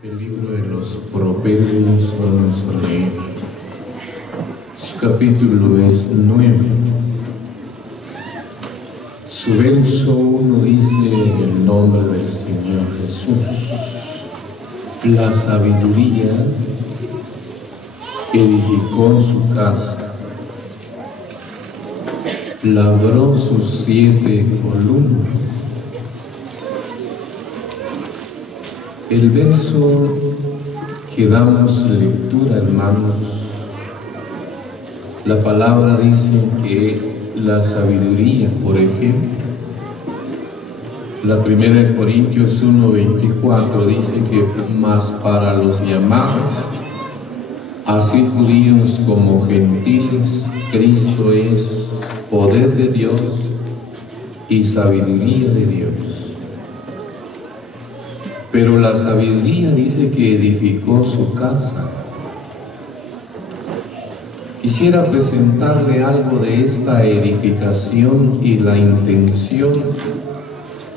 El libro de los Proverbios, vamos a leer. Su capítulo es 9. Su verso 1 dice: en el nombre del Señor Jesús. La sabiduría edificó su casa, labró sus 7 columnas. El verso que damos lectura, hermanos, la palabra dice que la sabiduría, por ejemplo, la primera de Corintios 1:24 dice que más para los llamados, así judíos como gentiles, Cristo es poder de Dios y sabiduría de Dios. Pero la sabiduría dice que edificó su casa. Quisiera presentarle algo de esta edificación y la intención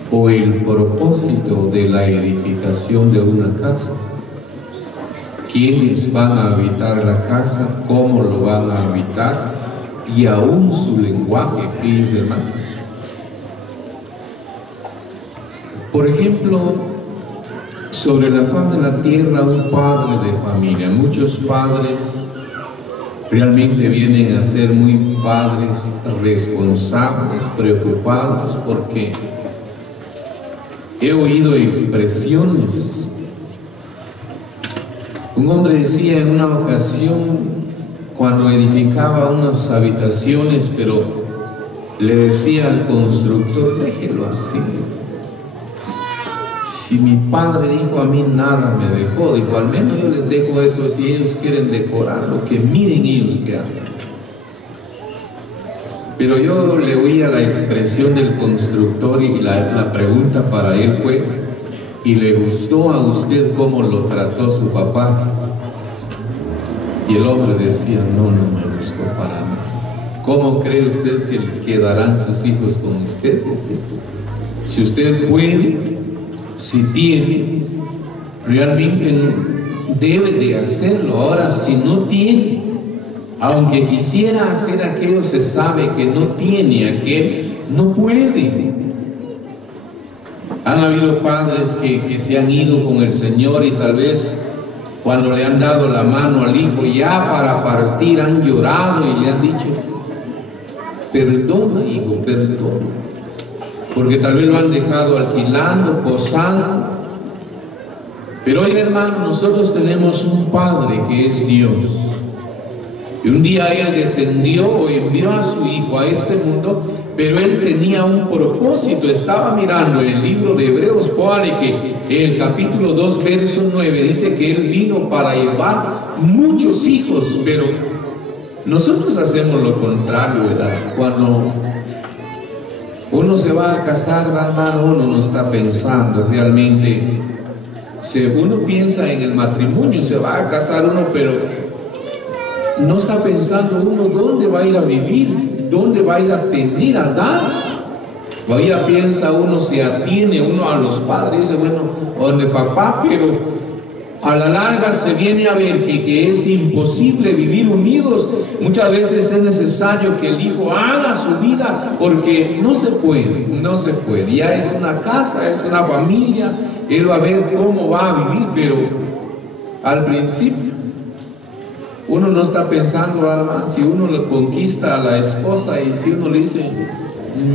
o el propósito de la edificación de una casa. ¿Quiénes van a habitar la casa? ¿Cómo lo van a habitar? Y aún su lenguaje, fíjense, hermano. Por ejemplo, sobre la faz de la tierra, un padre de familia, muchos padres realmente vienen a ser muy padres responsables, preocupados, porque he oído expresiones. Un hombre decía en una ocasión, cuando edificaba unas habitaciones, pero le decía al constructor: déjelo así. Si mi padre dijo a mí, nada me dejó, dijo, al menos yo les dejo eso. Si ellos quieren decorarlo, que miren ellos qué hacen. Pero yo le oía la expresión del constructor y la pregunta para él fue: ¿y le gustó a usted cómo lo trató su papá? Y el hombre decía: no me gustó para nada. ¿Cómo cree usted que quedarán sus hijos con usted? Si usted puede, si tiene, realmente debe de hacerlo. Ahora, si no tiene, aunque quisiera hacer aquello, se sabe que no tiene aquel, no puede. Han habido padres que se han ido con el Señor y tal vez cuando le han dado la mano al hijo ya para partir han llorado y le han dicho: perdona, hijo, perdona. Porque tal vez lo han dejado alquilando, posando. Pero oiga, hermano, nosotros tenemos un Padre que es Dios. Y un día Él descendió o envió a su Hijo a este mundo, pero Él tenía un propósito. Estaba mirando el libro de Hebreos, pone que en el capítulo 2, verso 9, dice que Él vino para llevar muchos hijos, pero nosotros hacemos lo contrario, ¿verdad? Cuando uno se va a casar, hermano, uno no está pensando realmente. Uno piensa en el matrimonio, se va a casar uno, pero no está pensando uno dónde va a ir a vivir, dónde va a ir a tener, a dar. Todavía piensa uno, se atiene uno a los padres, dice, bueno, donde papá, pero a la larga se viene a ver que es imposible vivir unidos. Muchas veces es necesario que el hijo haga su vida, porque no se puede. Ya es una casa, es una familia, él va a ver cómo va a vivir, pero al principio uno no está pensando, hermano, si uno le conquista a la esposa y si uno le dice: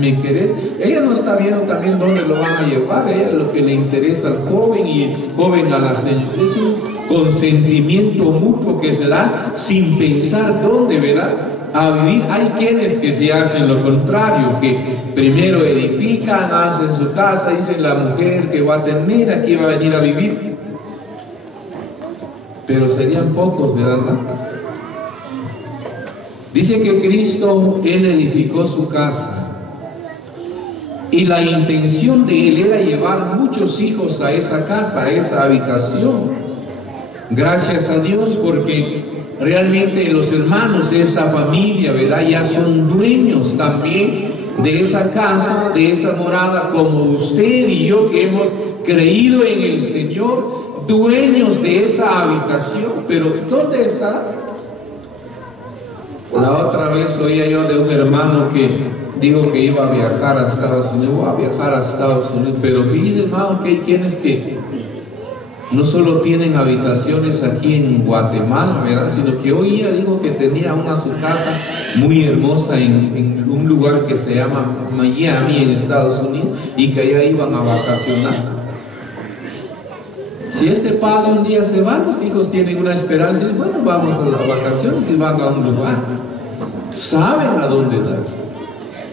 ¿me querés? Ella no está viendo también dónde lo van a llevar. Ella lo que le interesa al joven y el joven a la señora. Es un consentimiento mutuo que se da sin pensar dónde, ¿verdad?, a vivir. Hay quienes que se hacen lo contrario, que primero edifican, hacen su casa, dicen la mujer que va a tener aquí va a venir a vivir. Pero serían pocos, ¿verdad? Dice que Cristo, Él edificó su casa. Y la intención de Él era llevar muchos hijos a esa casa, a esa habitación. Gracias a Dios, porque realmente los hermanos de esta familia, ¿verdad?, ya son dueños también de esa casa, de esa morada, como usted y yo que hemos creído en el Señor. dueños de esa habitación, pero ¿dónde estará? La otra vez oía yo de un hermano que dijo que iba a viajar a Estados Unidos, pero fíjese, hermano, que hay quienes que no solo tienen habitaciones aquí en Guatemala, ¿verdad? Sino que hoy día dijo que tenía su casa muy hermosa en un lugar que se llama Miami, en Estados Unidos, y que allá iban a vacacionar. Si este padre un día se va, los hijos tienen una esperanza y bueno, vamos a las vacaciones y van a un lugar. Saben a dónde dar.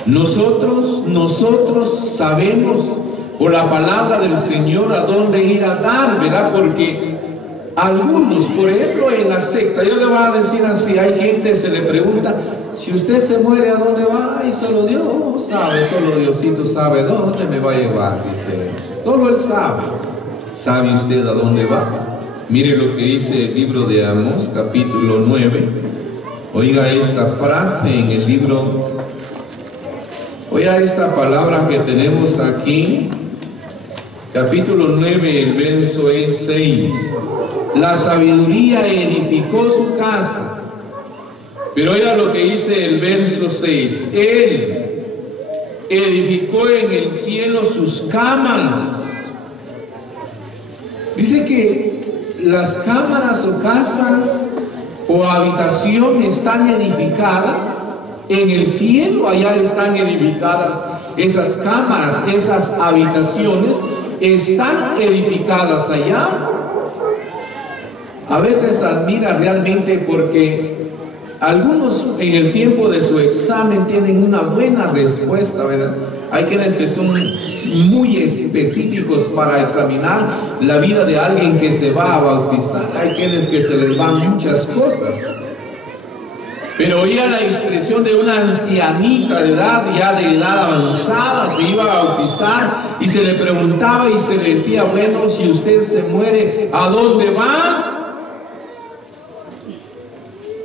Nosotros sabemos por la palabra del Señor a dónde ir a dar, ¿verdad? Porque algunos, por ejemplo, en la secta, yo le voy a decir así, hay gente, se le pregunta, si usted se muere, ¿a dónde va? Ay, solo Dios sabe, solo Diosito sabe dónde me va a llevar, dice. Solo Él sabe. ¿Sabe usted a dónde va? Mire lo que dice el libro de Amós, capítulo 9. Oiga esta frase en el libro, oiga esta palabra que tenemos aquí, capítulo 9, el verso es 6. La sabiduría edificó su casa. Pero oiga lo que dice el verso 6. Él edificó en el cielo sus cámaras. Dice que las cámaras o casas o habitaciones están edificadas en el cielo. Allá están edificadas esas cámaras, esas habitaciones están edificadas allá. A veces admira realmente porque algunos en el tiempo de su examen tienen una buena respuesta, ¿verdad? Hay quienes que son muy específicos para examinar la vida de alguien que se va a bautizar. Hay quienes que se les van muchas cosas. Pero oía la expresión de una ancianita de edad, ya de edad avanzada, se iba a bautizar y se le preguntaba y se le decía, bueno, si usted se muere, ¿a dónde va?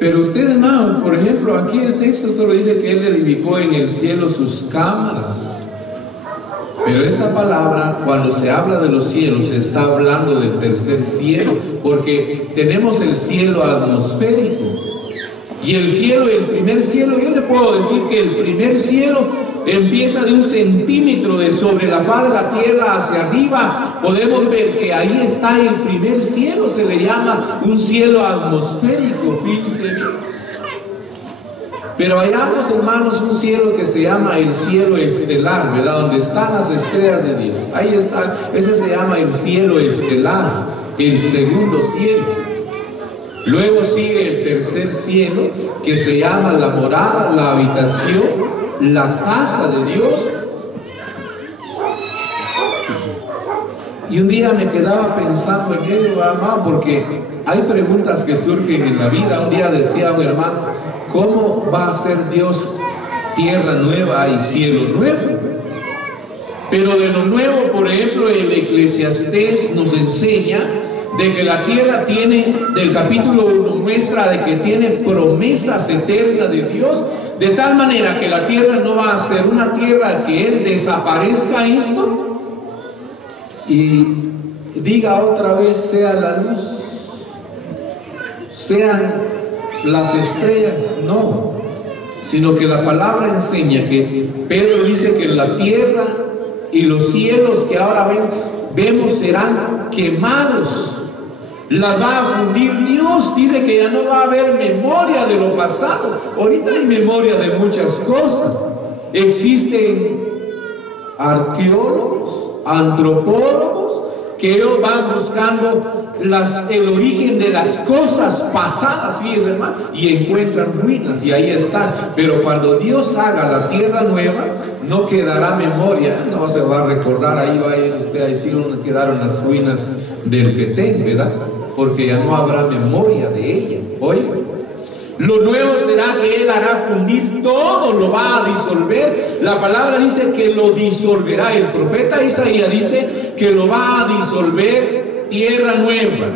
Pero usted, hermano, por ejemplo, aquí el texto solo dice que Él edificó en el cielo sus cámaras. Pero esta palabra, cuando se habla de los cielos, se está hablando del tercer cielo, porque tenemos el cielo atmosférico. Y el cielo, el primer cielo, yo le puedo decir que el primer cielo empieza de 1 centímetro de sobre la faz de la tierra hacia arriba. Podemos ver que ahí está el primer cielo, se le llama un cielo atmosférico, fíjense bien. Pero hallamos, hermanos, un cielo que se llama el cielo estelar, ¿verdad? Donde están las estrellas de Dios. Ahí está, ese se llama el cielo estelar, el segundo cielo. Luego sigue el tercer cielo, que se llama la morada, la habitación, la casa de Dios. Y un día me quedaba pensando en ello, amado, porque hay preguntas que surgen en la vida. Un día decía un hermano, ¿cómo va a ser Dios tierra nueva y cielo nuevo? Pero de lo nuevo, por ejemplo, el Eclesiastés nos enseña de que la tierra tiene, del capítulo 1 muestra de que tiene promesas eternas de Dios, de tal manera que la tierra no va a ser una tierra que Él desaparezca esto y diga otra vez sea la luz, sean las estrellas, no, sino que la palabra enseña que Pedro dice que la tierra y los cielos que ahora vemos serán quemados. Las va a fundir Dios. Dice que ya no va a haber memoria de lo pasado. Ahorita hay memoria de muchas cosas. Existen arqueólogos, antropólogos, que ellos van buscando el origen de las cosas pasadas, fíjense, hermano, y encuentran ruinas y ahí están. Pero cuando Dios haga la tierra nueva, no quedará memoria, no se va a recordar. Ahí va a ir usted a decir dónde quedaron las ruinas del Petén, ¿verdad? Porque ya no habrá memoria de ella. Oye, lo nuevo será que Él hará fundir todo, lo va a disolver. La palabra dice que lo disolverá. El profeta Isaías dice que lo va a disolver tierra nueva.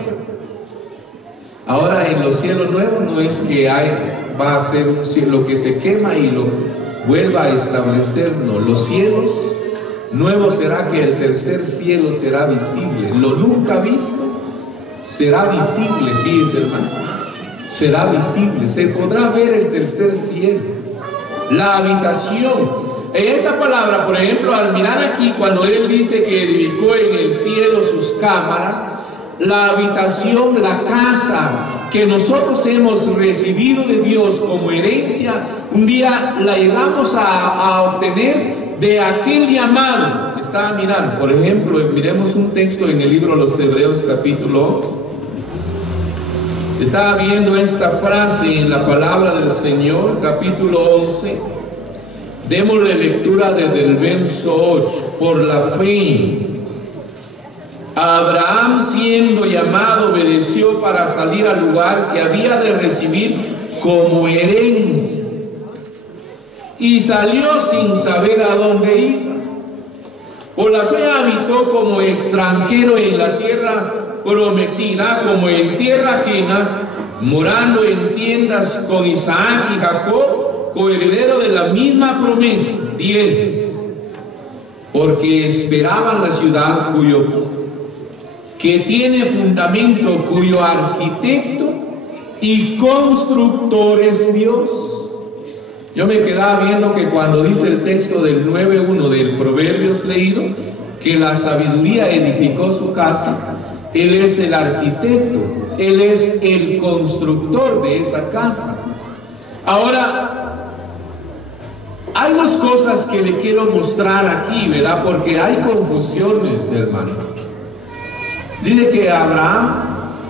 Ahora en los cielos nuevos no es que va a ser un cielo que se quema y lo vuelva a establecer, no. Los cielos nuevos será que el tercer cielo será visible, lo nunca visto será visible, fíjese hermano, será visible, se podrá ver el tercer cielo, la habitación. Esta palabra, por ejemplo, al mirar aquí, cuando él dice que edificó en el cielo sus cámaras, la habitación, la casa que nosotros hemos recibido de Dios como herencia, un día la llegamos a obtener de aquel llamado. Estaba mirando, por ejemplo, miremos un texto en el libro de los Hebreos capítulo 11. Estaba viendo esta frase en la palabra del Señor, capítulo 11. Démosle lectura desde el verso 8. Por la fe, Abraham, siendo llamado, obedeció para salir al lugar que había de recibir como herencia, y salió sin saber a dónde iba. Por la fe habitó como extranjero en la tierra prometida, como en tierra ajena, morando en tiendas con Isaac y Jacob, coheredero de la misma promesa. 10. Porque esperaban la ciudad que tiene fundamento, cuyo arquitecto y constructor es Dios. Yo me quedaba viendo que cuando dice el texto del 9:1 del Proverbios leído, que la sabiduría edificó su casa, Él es el arquitecto, Él es el constructor de esa casa. Ahora, hay dos cosas que le quiero mostrar aquí, ¿verdad? Porque hay confusiones, hermano. Dice que Abraham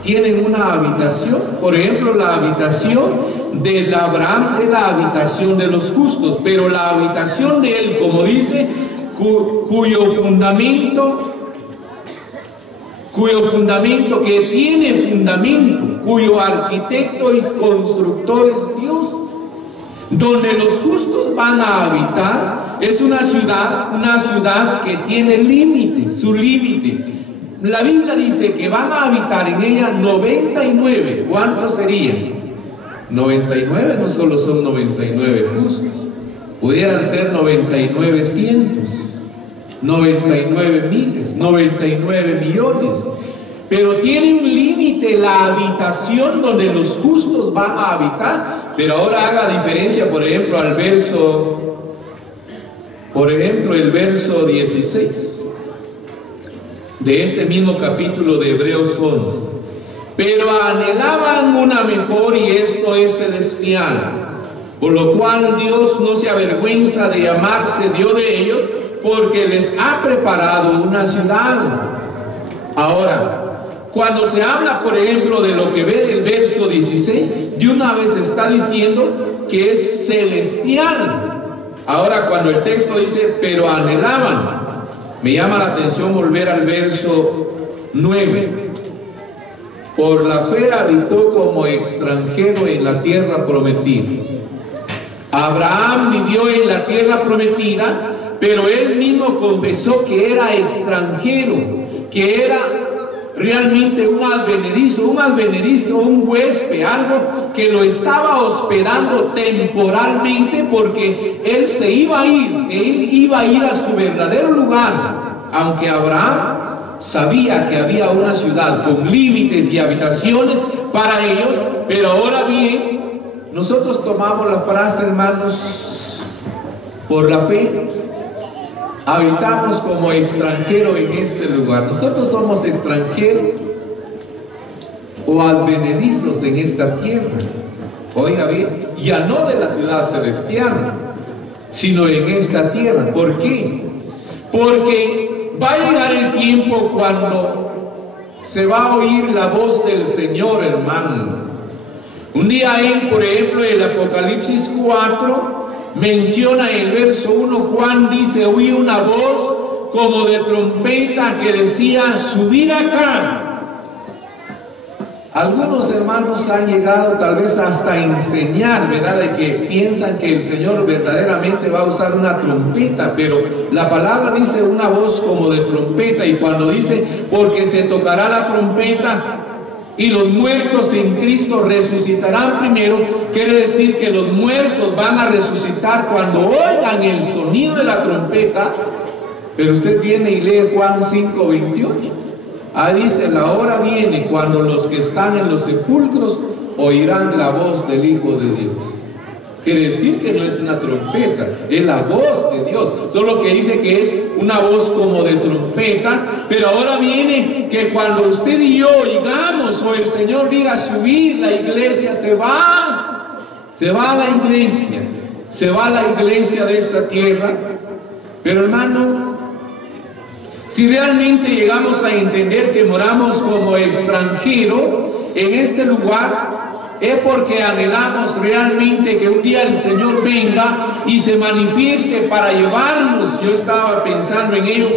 tiene una habitación. Por ejemplo, la habitación del Abraham es la habitación de los justos, pero la habitación de él, como dice, cuyo fundamento, que tiene fundamento, cuyo arquitecto y constructor es Dios. Donde los justos van a habitar es una ciudad que tiene límites, su límite. La Biblia dice que van a habitar en ella 99. ¿Cuántos serían? 99 no solo son 99 justos, pudieran ser 99 cientos, 99 miles, 99 millones. Pero tiene un límite la habitación donde los justos van a habitar. Pero ahora haga diferencia, por ejemplo, el verso 16 de este mismo capítulo de Hebreos 11. Pero anhelaban una mejor, y esto es celestial, por lo cual Dios no se avergüenza de llamarse Dios de ellos, porque les ha preparado una ciudad. Ahora, cuando se habla, por ejemplo, de lo que ve el verso 16, de una vez está diciendo que es celestial. Ahora, cuando el texto dice, pero anhelaban, me llama la atención volver al verso 9. Por la fe habitó como extranjero en la tierra prometida. Abraham vivió en la tierra prometida, pero él mismo confesó que era extranjero, que era realmente un advenedizo, un huésped, algo que lo estaba hospedando temporalmente, porque él se iba a ir, él iba a ir a su verdadero lugar, aunque Abraham sabía que había una ciudad con límites y habitaciones para ellos. Pero ahora bien, nosotros tomamos la frase, hermanos, por la fe habitamos como extranjeros en este lugar. Nosotros somos extranjeros o advenedizos en esta tierra. Oiga bien, ya no de la ciudad celestial, sino en esta tierra. ¿Por qué? Porque va a llegar el tiempo cuando se va a oír la voz del Señor, hermano. Un día por ejemplo, el Apocalipsis 4 menciona en el verso 1, Juan dice, oí una voz como de trompeta que decía, subid acá. Algunos hermanos han llegado tal vez hasta enseñar, ¿verdad?, de que piensan que el Señor verdaderamente va a usar una trompeta, pero la palabra dice una voz como de trompeta, y cuando dice, porque se tocará la trompeta y los muertos en Cristo resucitarán primero, quiere decir que los muertos van a resucitar cuando oigan el sonido de la trompeta. Pero usted viene y lee Juan 5:28. Ahí dice, la hora viene cuando los que están en los sepulcros oirán la voz del Hijo de Dios. Quiere decir que no es una trompeta, es la voz de Dios. Solo que dice que es una voz como de trompeta. Pero ahora viene que cuando usted y yo oigamos, o el Señor diga subir, la iglesia se va a la iglesia, se va a la iglesia de esta tierra. Pero hermano, si realmente llegamos a entender que moramos como extranjeros en este lugar, es porque anhelamos realmente que un día el Señor venga y se manifieste para llevarnos. Yo estaba pensando en ello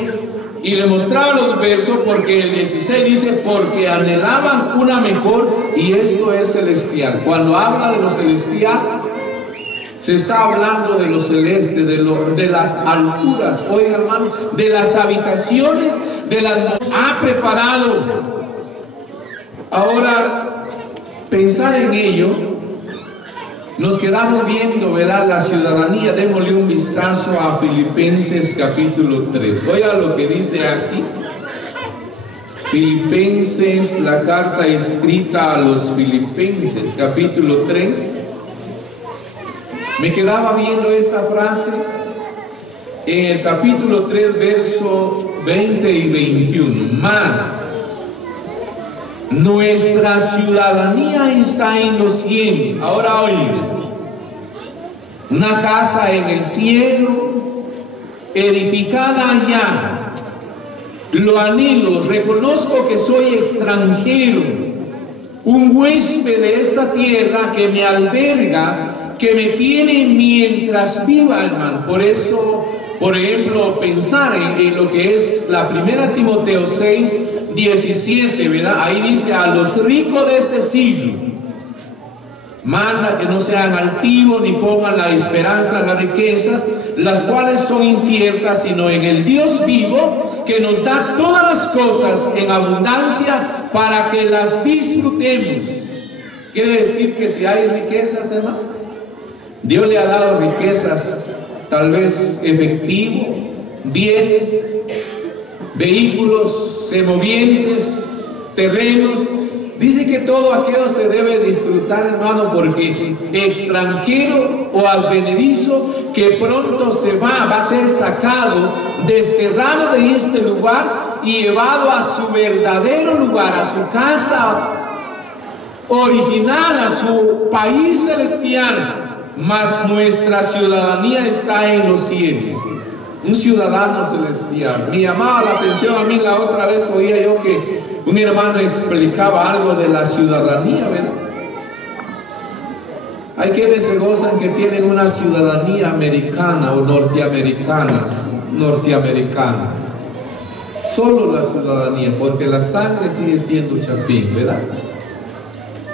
y le mostraba los versos, porque el 16 dice, porque anhelaban una mejor, y esto es celestial. Cuando habla de lo celestial, se está hablando de lo celeste, de las alturas, oiga hermano, de las habitaciones, de las ha preparado. Ahora, pensar en ello, nos quedamos viendo, ¿verdad?, la ciudadanía. Démosle un vistazo a Filipenses capítulo 3. Oiga lo que dice aquí. Filipenses, la carta escrita a los Filipenses, capítulo 3. Me quedaba viendo esta frase en el capítulo 3, verso 20 y 21. Más nuestra ciudadanía está en los cielos. Ahora oigan, una casa en el cielo, edificada allá. Lo anhelo, reconozco que soy extranjero, un huésped de esta tierra que me alberga, que me tiene mientras viva, hermano. Por eso, por ejemplo, pensar en lo que es la primera Timoteo 6, 17, ¿verdad? Ahí dice, a los ricos de este siglo manda que no sean altivos ni pongan la esperanza en las riquezas, las cuales son inciertas, sino en el Dios vivo, que nos da todas las cosas en abundancia para que las disfrutemos. Quiere decir que si hay riquezas, hermano, Dios le ha dado riquezas, tal vez efectivo, bienes, vehículos semovientes, terrenos. Dice que todo aquello se debe disfrutar, hermano, porque extranjero o advenedizo que pronto se va a ser sacado, desterrado de este lugar y llevado a su verdadero lugar, a su casa original, a su país celestial. Mas nuestra ciudadanía está en los cielos. Un ciudadano celestial. Me llamaba la atención a mí, la otra vez oía yo que un hermano explicaba algo de la ciudadanía, ¿verdad? Hay quienes se gozan que tienen una ciudadanía americana o norteamericana. Solo la ciudadanía, porque la sangre sigue siendo chapín, ¿verdad?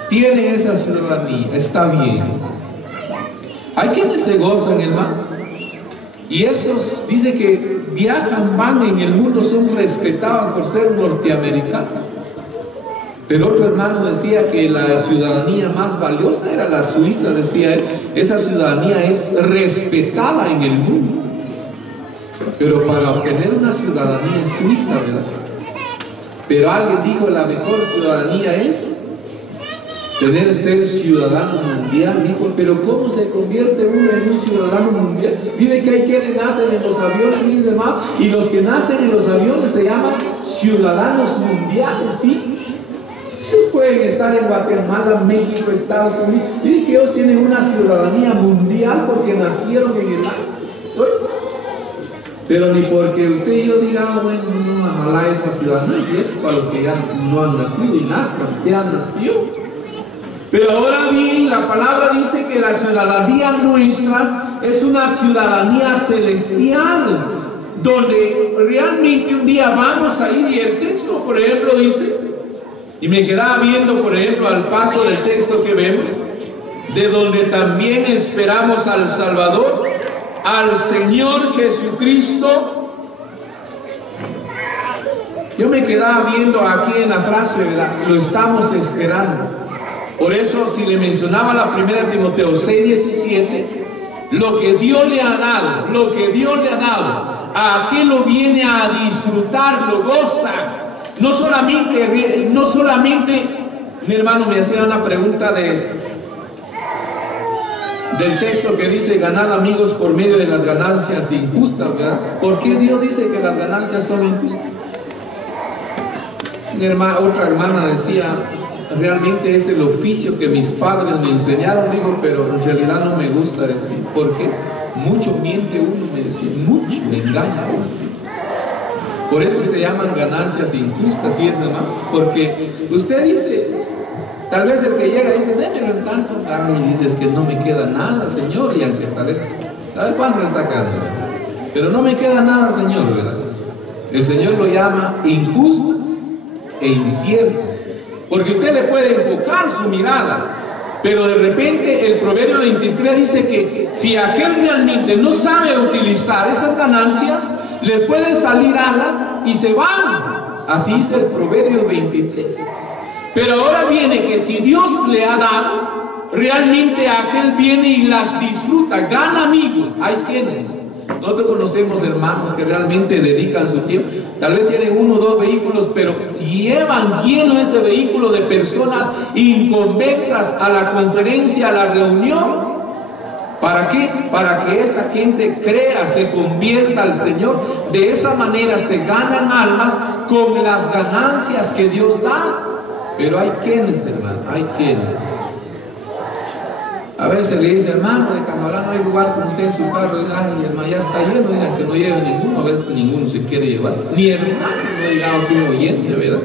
Tienen esa ciudadanía, está bien. Hay quienes se gozan, hermano, y esos, dice que viajan, van en el mundo, son respetados por ser norteamericanos. Pero otro hermano decía que la ciudadanía más valiosa era la suiza, decía él. Esa ciudadanía es respetada en el mundo. Pero para obtener una ciudadanía suiza, ¿verdad? Pero alguien dijo, la mejor ciudadanía es ser ciudadano mundial. Dijo, pero ¿cómo se convierte uno en un ciudadano mundial? Dice que hay quienes nacen en los aviones y demás, y los que nacen en los aviones se llaman ciudadanos mundiales, ¿sí? Esos pueden estar en Guatemala, México, Estados Unidos. Dice que ellos tienen una ciudadanía mundial porque nacieron en el año. Pero ni porque usted y yo digamos, bueno, no amalá esa ciudadanía, y eso para los que ya no han nacido y nazcan, que han nacido. Pero ahora bien, la palabra dice que la ciudadanía nuestra es una ciudadanía celestial, donde realmente un día vamos a ir. Y el texto, por ejemplo, dice, y me quedaba viendo, por ejemplo, al paso del texto que vemos, de donde también esperamos al Salvador, al Señor Jesucristo. Yo me quedaba viendo aquí en la frase, ¿verdad? Lo estamos esperando. Por eso, si le mencionaba la primera Timoteo 6:17, lo que Dios le ha dado, a aquel lo viene a disfrutar, lo goza, No solamente, mi hermano me hacía una pregunta del texto que dice ganar amigos por medio de las ganancias injustas, ¿verdad? ¿Por qué Dios dice que las ganancias son injustas? Otra hermana decía, realmente es el oficio que mis padres me enseñaron, digo, pero en realidad no me gusta decir. ¿Por qué? Mucho miente uno, me decía, mucho me engaña uno. Por eso se llaman ganancias injustas, fíjense, hermano, porque usted dice, tal vez el que llega dice, démelo en tanto, y dice, es que no me queda nada, Señor, y aunque parece, ¿sabe cuánto está acá? Pero no me queda nada, Señor, ¿verdad? El Señor lo llama injustas e inciertas, porque usted le puede enfocar su mirada, pero de repente el Proverbio 23 dice que si aquel realmente no sabe utilizar esas ganancias, le pueden salir alas y se van. Así dice el Proverbio 23. Pero ahora viene que si Dios le ha dado, realmente aquel viene y las disfruta, gana amigos. Hay quienes, nosotros conocemos hermanos que realmente dedican su tiempo, tal vez tienen 1 o 2 vehículos, pero llevan lleno ese vehículo de personas inconversas a la conferencia, a la reunión. ¿Para qué? Para que esa gente crea, se convierta al Señor. De esa manera se ganan almas con las ganancias que Dios da. Pero hay quienes, hermano, hay quienes. A veces le dice, hermano, de Canolá no hay lugar con usted en su carro. Y, ay, hermano, ya está lleno, dicen que no lleve ninguno. A veces ninguno se quiere llevar. Ni hermano, no digamos un oyente, ¿verdad?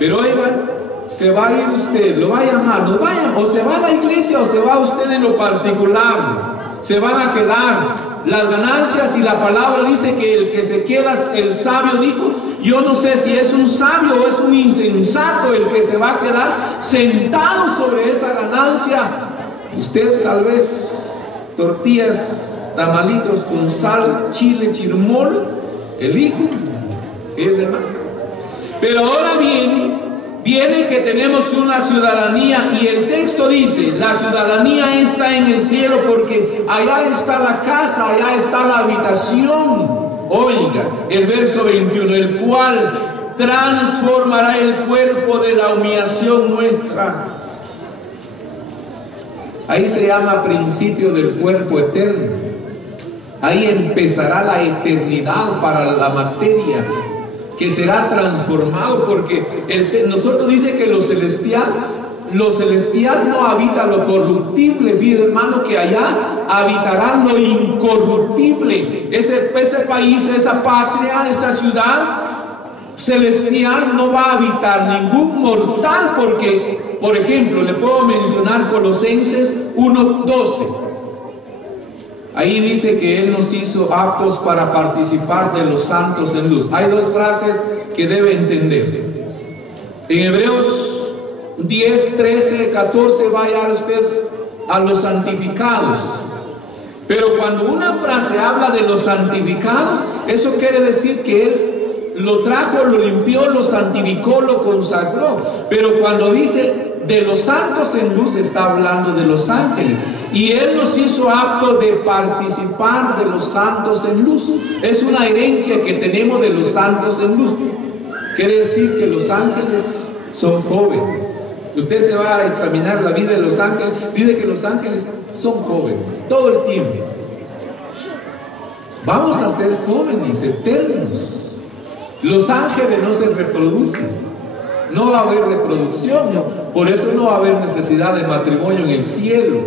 Pero oigan, se va a ir usted, lo va a llamar, no vaya, o se va a la iglesia o se va usted en lo particular. Se van a quedar las ganancias, y la palabra dice que el que se queda, el sabio dijo, yo no sé si es un sabio o es un insensato el que se va a quedar sentado sobre esa ganancia. Usted tal vez tortillas, tamalitos con sal, chile, chirmol, el hijo, es demás. Pero ahora viene que tenemos una ciudadanía, y el texto dice, la ciudadanía está en el cielo, porque allá está la casa, allá está la habitación. Oiga, el verso 21, el cual transformará el cuerpo de la humillación nuestra. Ahí se llama principio del cuerpo eterno. Ahí empezará la eternidad para la materia, que será transformado, porque nosotros dice que lo celestial no habita lo corruptible. Fíjate, hermano, que allá habitará lo incorruptible. Ese país, esa patria, esa ciudad celestial no va a habitar ningún mortal, porque, por ejemplo, le puedo mencionar Colosenses 1:12. Ahí dice que Él nos hizo aptos para participar de los santos en luz. Hay 2 frases que debe entender. En Hebreos 10, 13, 14, vaya usted a los santificados. Pero cuando una frase habla de los santificados, eso quiere decir que Él lo trajo, lo limpió, lo santificó, lo consagró. Pero cuando dice de los santos en luz, está hablando de los ángeles. Y Él nos hizo aptos de participar de los santos en luz. Es una herencia que tenemos de los santos en luz. Quiere decir que los ángeles son jóvenes. Usted se va a examinar la vida de los ángeles, dice que los ángeles son jóvenes todo el tiempo. Vamos a ser jóvenes, eternos. Los ángeles no se reproducen, no va a haber reproducción, por eso no va a haber necesidad de matrimonio en el cielo.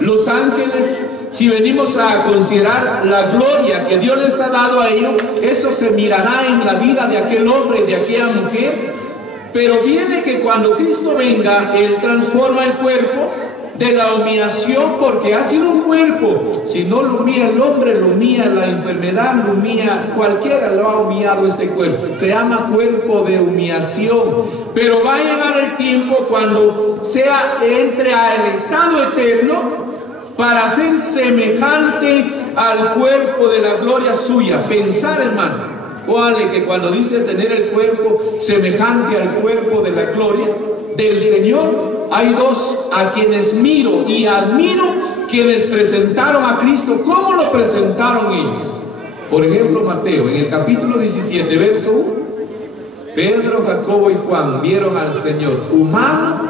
Los ángeles, si venimos a considerar la gloria que Dios les ha dado a ellos, eso se mirará en la vida de aquel hombre y de aquella mujer. Pero viene que cuando Cristo venga, Él transforma el cuerpo de la humillación, porque ha sido un cuerpo. Si no lo humilla el hombre, lo humilla la enfermedad, lo humilla cualquiera, lo ha humillado este cuerpo. Se llama cuerpo de humillación. Pero va a llegar el tiempo cuando entre al estado eterno para ser semejante al cuerpo de la gloria suya. Pensar, hermano, vale, que cuando dices tener el cuerpo semejante al cuerpo de la gloria del Señor, hay 2 a quienes miro y admiro, quienes presentaron a Cristo. ¿Cómo lo presentaron ellos? Por ejemplo, Mateo, en el capítulo 17, verso 1, Pedro, Jacobo y Juan vieron al Señor humano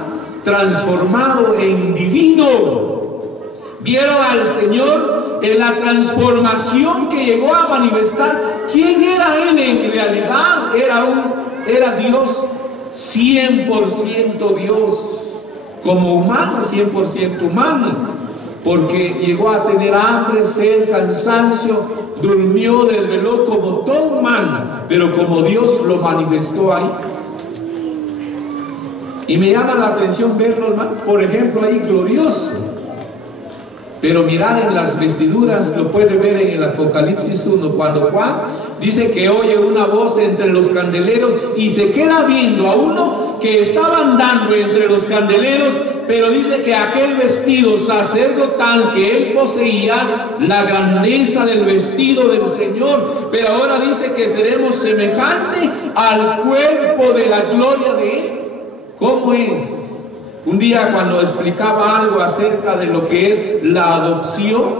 transformado en divino. Vieron al Señor en la transformación que llegó a manifestar. ¿Quién era Él en realidad? Era Dios, 100% Dios. Como humano, 100% humano. Porque llegó a tener hambre, sed, cansancio, durmió, desveló como todo humano, pero como Dios lo manifestó ahí. Y me llama la atención verlo, hermano, por ejemplo, ahí glorioso. Pero mirar en las vestiduras, lo puede ver en el Apocalipsis 1, cuando Juan dice que oye una voz entre los candeleros y se queda viendo a uno que estaba andando entre los candeleros, pero dice que aquel vestido sacerdotal que él poseía, la grandeza del vestido del Señor, pero ahora dice que seremos semejantes al cuerpo de la gloria de Él. ¿Cómo es? Un día cuando explicaba algo acerca de lo que es la adopción,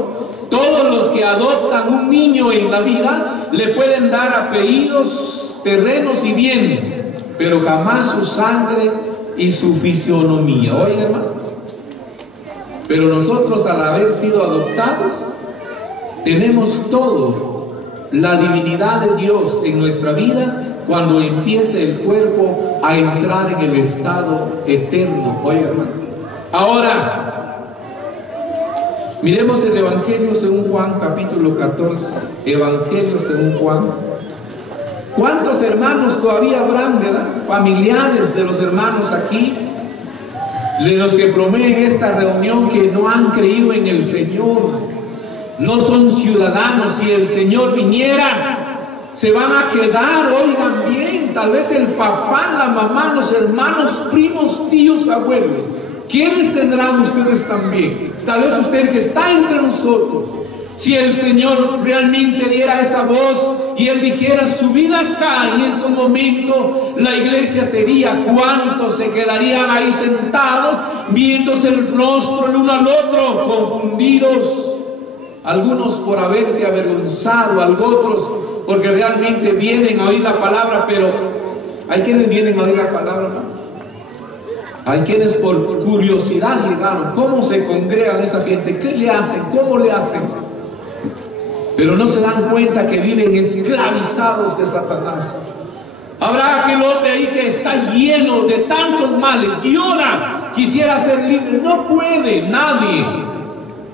todos los que adoptan un niño en la vida le pueden dar apellidos, terrenos y bienes, pero jamás su sangre y su fisionomía. Oiga, hermano, pero nosotros, al haber sido adoptados, tenemos todo, la divinidad de Dios en nuestra vida, cuando empiece el cuerpo a entrar en el estado eterno. Oiga, hermano, ahora miremos el Evangelio según Juan, capítulo 14. Evangelio según Juan. ¿Cuántos hermanos todavía habrán, verdad? Familiares de los hermanos aquí, de los que promueven esta reunión, que no han creído en el Señor, no son ciudadanos. Si el Señor viniera, se van a quedar, oigan bien, tal vez el papá, la mamá, los hermanos, primos, tíos, abuelos. ¿Quiénes tendrán ustedes también? Tal vez usted que está entre nosotros. Si el Señor realmente diera esa voz y Él dijera su vida acá, en estos momentos, la iglesia sería, ¿cuántos se quedarían ahí sentados, viéndose el rostro el uno al otro, confundidos? Algunos por haberse avergonzado, otros porque realmente vienen a oír la palabra, pero hay quienes vienen a oír la palabra, ¿no? Hay quienes por curiosidad llegaron. ¿Cómo se congregan esa gente? ¿Qué le hacen? ¿Cómo le hacen? Pero no se dan cuenta que viven esclavizados de Satanás. Habrá aquel hombre ahí que está lleno de tantos males y ora, quisiera ser libre. No puede nadie.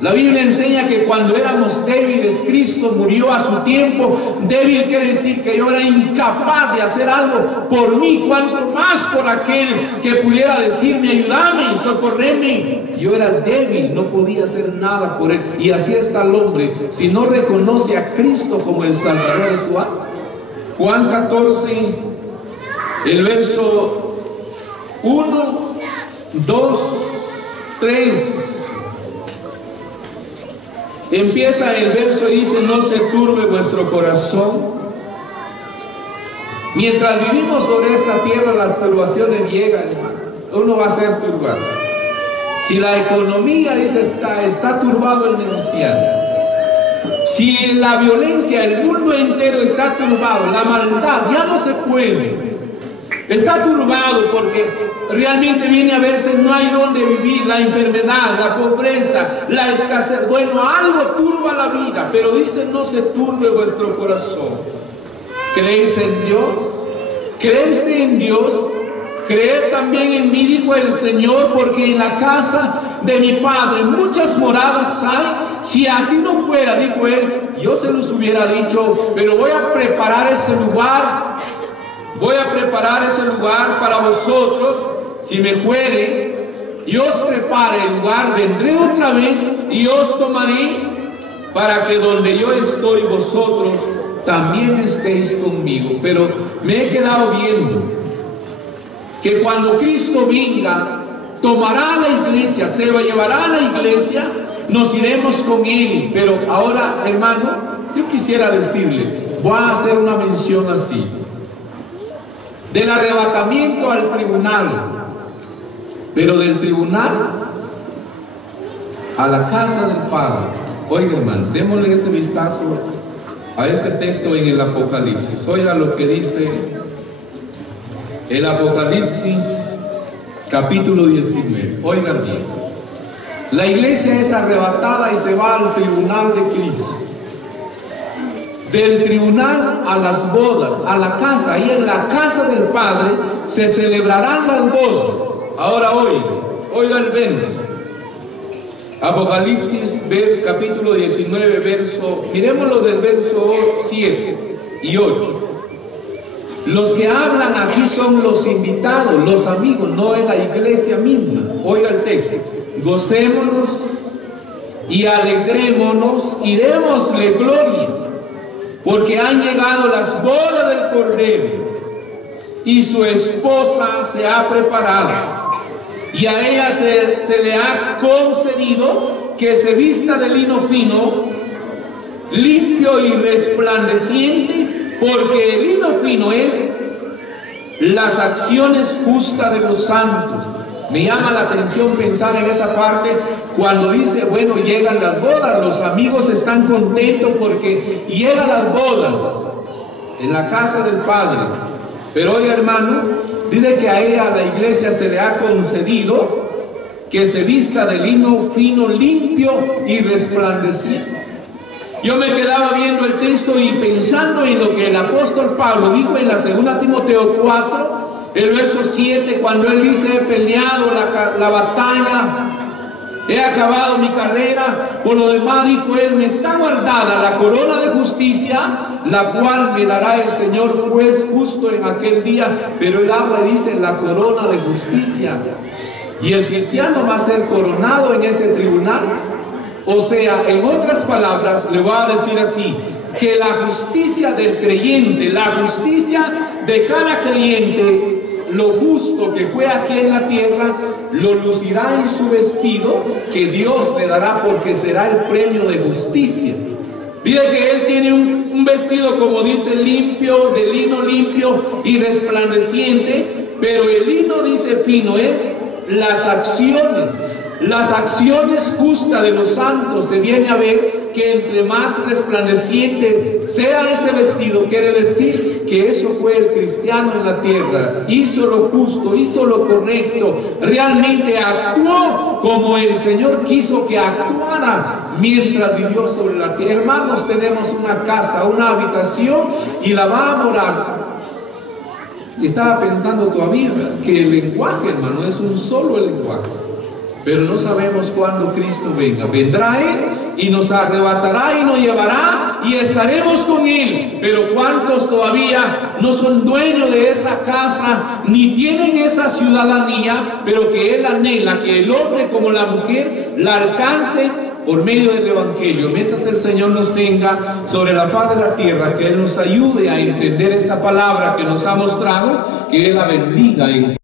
La Biblia enseña que cuando éramos débiles, Cristo murió a su tiempo. Débil quiere decir que yo era incapaz de hacer algo por mí, cuanto más por aquel que pudiera decirme, ayúdame, socorreme. Yo era débil, no podía hacer nada por él. Y así está el hombre, si no reconoce a Cristo como el Salvador de su alma. Juan 14, el verso 1, 2, 3. Empieza el verso y dice: no se turbe vuestro corazón. Mientras vivimos sobre esta tierra, las turbaciones llegan, uno va a ser turbado. Si la economía, dice, está turbado el negociante. Si la violencia, el mundo entero está turbado, la maldad ya no se puede. Está turbado porque realmente viene a verse, no hay dónde vivir, la enfermedad, la pobreza, la escasez. Bueno, algo turba la vida, pero dice: no se turbe vuestro corazón. ¿Creéis en Dios? ¿Creéis en Dios? Creed también en mí, dijo el Señor, porque en la casa de mi Padre muchas moradas hay. Si así no fuera, dijo Él, yo se los hubiera dicho, pero voy a preparar ese lugar. Voy a preparar ese lugar para vosotros. Si me fuere y os prepare el lugar, vendré otra vez y os tomaré, para que donde yo estoy, vosotros también estéis conmigo. Pero me he quedado viendo que cuando Cristo venga, tomará la iglesia, se lo llevará a la iglesia, nos iremos con Él. Pero ahora, hermano, yo quisiera decirle, voy a hacer una mención así: del arrebatamiento al tribunal, pero del tribunal a la casa del Padre. Oiga, hermano, démosle ese vistazo a este texto en el Apocalipsis. Oiga lo que dice El Apocalipsis capítulo 19. Oigan bien. La iglesia es arrebatada y se va al tribunal de Cristo. Del tribunal a las bodas, a la casa. Ahí en la casa del Padre se celebrarán las bodas. Ahora oiga el verso. Apocalipsis capítulo 19, miremoslo del verso 7 y 8. Los que hablan aquí son los invitados, los amigos, no es la iglesia misma. Oiga el texto. Gocémonos y alegrémonos y démosle gloria, porque han llegado las bodas del Cordero y su esposa se ha preparado, y a ella se le ha concedido que se vista de lino fino, limpio y resplandeciente, porque el lino fino es las acciones justas de los santos. Me llama la atención pensar en esa parte cuando dice, bueno, llegan las bodas, los amigos están contentos porque llegan las bodas en la casa del Padre. Pero oiga, hermano, dice que a ella, a la iglesia, se le ha concedido que se vista de lino fino, limpio y resplandeciente. Yo me quedaba viendo el texto y pensando en lo que el apóstol Pablo dijo en la 2 Timoteo 4, el verso 7, cuando él dice: he peleado la batalla, he acabado mi carrera, por lo demás, dijo él, me está guardada la corona de justicia, la cual me dará el Señor juez justo en aquel día. Pero él habla y dice la corona de justicia, y el cristiano va a ser coronado en ese tribunal. O sea, en otras palabras, le voy a decir así, que la justicia del creyente, la justicia de cada creyente, lo justo que fue aquí en la tierra, lo lucirá en su vestido que Dios le dará, porque será el premio de justicia. Dice que él tiene un vestido, como dice, limpio, de lino limpio y resplandeciente, pero el lino, dice, fino, es las acciones justas de los santos. Se viene a ver que entre más resplandeciente sea ese vestido, quiere decir que eso fue el cristiano en la tierra. Hizo lo justo, hizo lo correcto, realmente actuó como el Señor quiso que actuara mientras vivió sobre la tierra. Hermanos, tenemos una casa, una habitación, y la va a morar. Y estaba pensando todavía, ¿verdad?, que el lenguaje, hermano, es un solo lenguaje. Pero no sabemos cuándo Cristo venga. Vendrá Él y nos arrebatará y nos llevará y estaremos con Él. Pero ¿cuántos todavía no son dueños de esa casa ni tienen esa ciudadanía? Pero que Él anhela que el hombre como la mujer la alcance por medio del Evangelio. Mientras el Señor nos tenga sobre la faz de la tierra, que Él nos ayude a entender esta palabra que nos ha mostrado, que Él la bendiga en